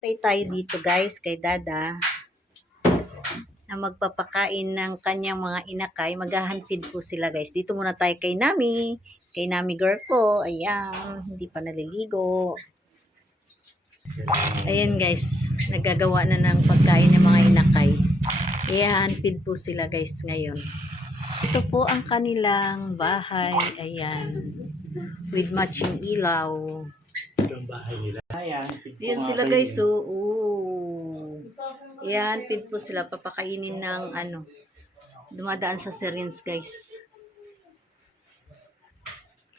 Tayo dito guys kay Dada na magpapakain ng kanyang mga inakay. Maghahantid po sila guys. Dito muna tayo kay Nami. Kay Nami girl po. Ayan. Hindi pa naliligo. Ayan guys. Nagagawa na ng pagkain ng mga inakay. Ihahantid po sila guys ngayon. Ito po ang kanilang bahay. Ayan. With matching ilaw. Ito ang bahay nila. Ayan. Ayan sila guys. Oo. Yan, feed po sila. Papakainin ng dumadaan sa syringe guys.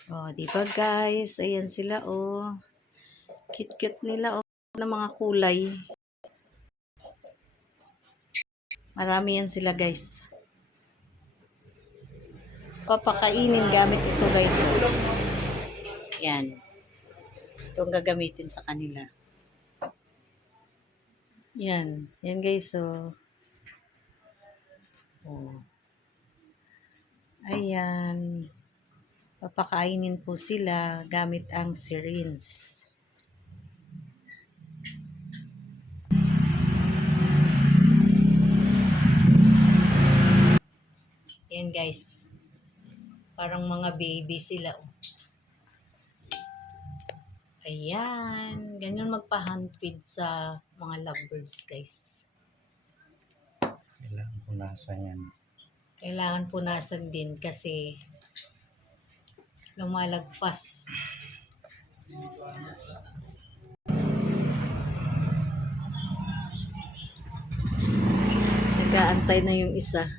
Oh, di ba guys? Ayan sila oh. Cute-cute nila oh. Ng mga kulay. Marami yan sila guys. Papakainin gamit ito guys. Yan. Ito ang gagamitin sa kanila. Yan. Yan guys oh. Oh. Ayan. Papakainin po sila gamit ang syringe. Yan guys. Parang mga baby sila. Ayan. Ganyan magpa-hand feed sa mga lovebirds guys. Kailangan punasan yan. Kailangan punasan din kasi lumalagpas. Nag-aantay na yung isa.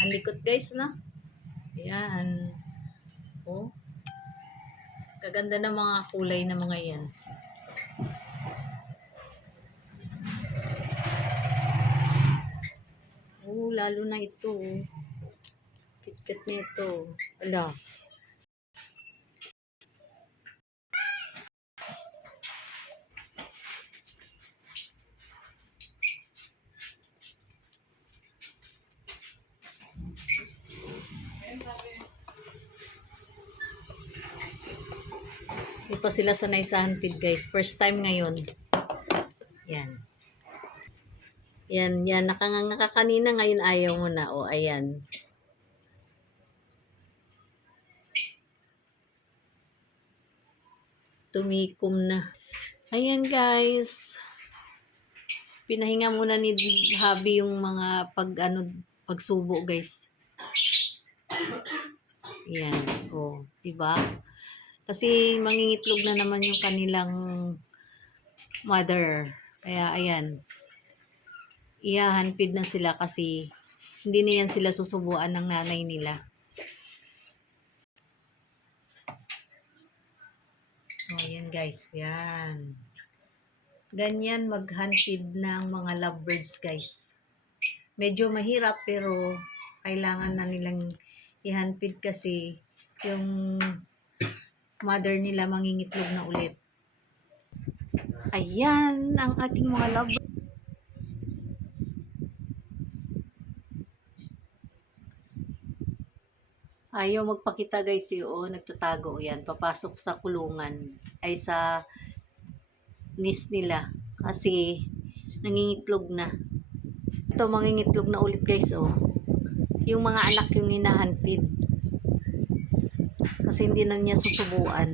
Ang likot guys na. Ayan. Oh. Kaganda ng mga kulay na mga yan. Oh, lalo na ito. Kit-kit nito. Ala. Hindi pa sila sanay sa handpid guys. First time ngayon. Yan. Yan. Nakanganga kanina. Ngayon ayaw mo na. O, ayan. Tumikom na. Ayan guys. Pinahinga muna ni Habi yung mga pagsubo guys. Yan. O, diba? Kasi mangingitlog na naman yung kanilang mother. Kaya ayan. Ihahanpid na sila kasi hindi na yan sila susubuan ng nanay nila. O, yan guys. Yan. Ganyan maghanpid ng mga lovebirds guys. Medyo mahirap pero kailangan na nilang ihanpid kasi yung mother nila mangingitlog na ulit. Ayan ang ating mga lovebirds. Ayaw magpakita guys yun. Nagtatago yan. Papasok sa kulungan. Ay sa nest nila. Kasi nangingitlog na. Ito mangingitlog na ulit guys oh. Yung mga anak yung hinahanpid. Kasi hindi na niya susubuan.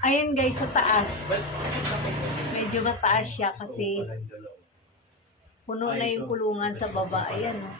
Ayan guys sa taas. Medyo mataas siya kasi puno na yung kulungan sa baba. Ayan oh.